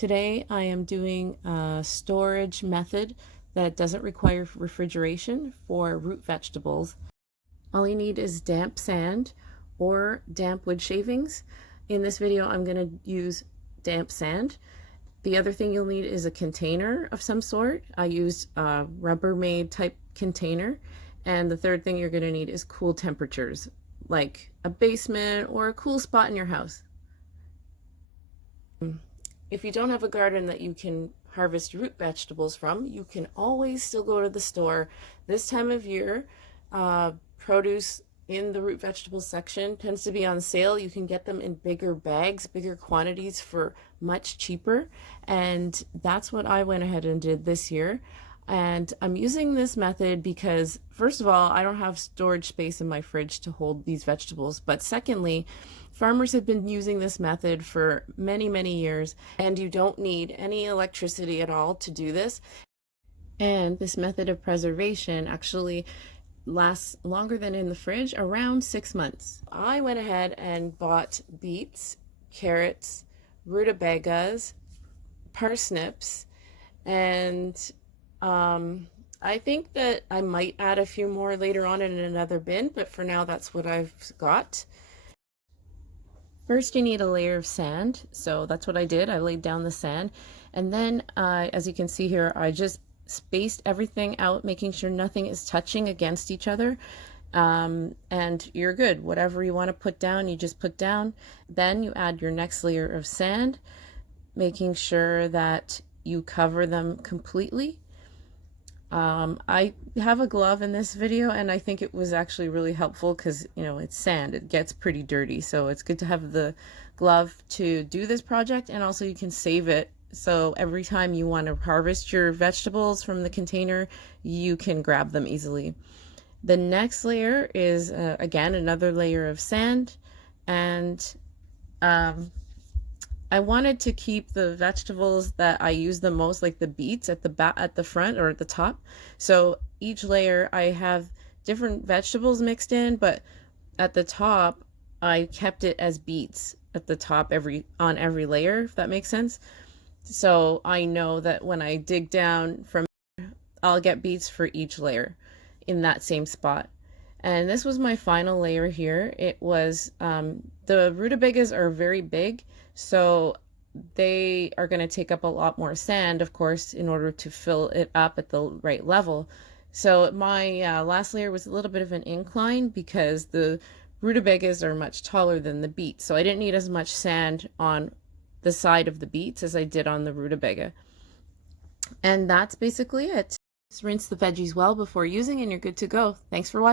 Today I am doing a storage method that doesn't require refrigeration for root vegetables. All you need is damp sand or damp wood shavings. In this video I'm going to use damp sand. The other thing you'll need is a container of some sort. I used a Rubbermaid type container. And the third thing you're going to need is cool temperatures, like a basement or a cool spot in your house. If you don't have a garden that you can harvest root vegetables from, you can always still go to the store. This time of year, produce in the root vegetables section tends to be on sale. You can get them in bigger bags, bigger quantities for much cheaper. And that's what I went ahead and did this year. And I'm using this method because, first of all, I don't have storage space in my fridge to hold these vegetables. But secondly, farmers have been using this method for many, many years, and you don't need any electricity at all to do this. And this method of preservation actually lasts longer than in the fridge, around 6 months. I went ahead and bought beets, carrots, rutabagas, parsnips, and I think that I might add a few more later on in another bin, but for now that's what I've got. First you need a layer of sand, so that's what I did. I laid down the sand, and then as you can see here, I just spaced everything out, making sure nothing is touching against each other. And you're good. Whatever you want to put down, you just put down. Then you add your next layer of sand, making sure that you cover them completely. I have a glove in this video, and I think it was actually really helpful because, you know, it's sand. It gets pretty dirty, so it's good to have the glove to do this project, and also you can save it. So every time you want to harvest your vegetables from the container, you can grab them easily. The next layer is, again, another layer of sand, and I wanted to keep the vegetables that I use the most, like the beets, at the front or at the top. So each layer I have different vegetables mixed in, but at the top I kept it as beets at the top on every layer, if that makes sense. So I know that when I dig down from, I'll get beets for each layer in that same spot. And this was my final layer here. It was, the rutabagas are very big, so they are going to take up a lot more sand, of course, in order to fill it up at the right level. So my last layer was a little bit of an incline because the rutabagas are much taller than the beets. So I didn't need as much sand on the side of the beets as I did on the rutabaga. And that's basically it. Just rinse the veggies well before using and you're good to go. Thanks for watching.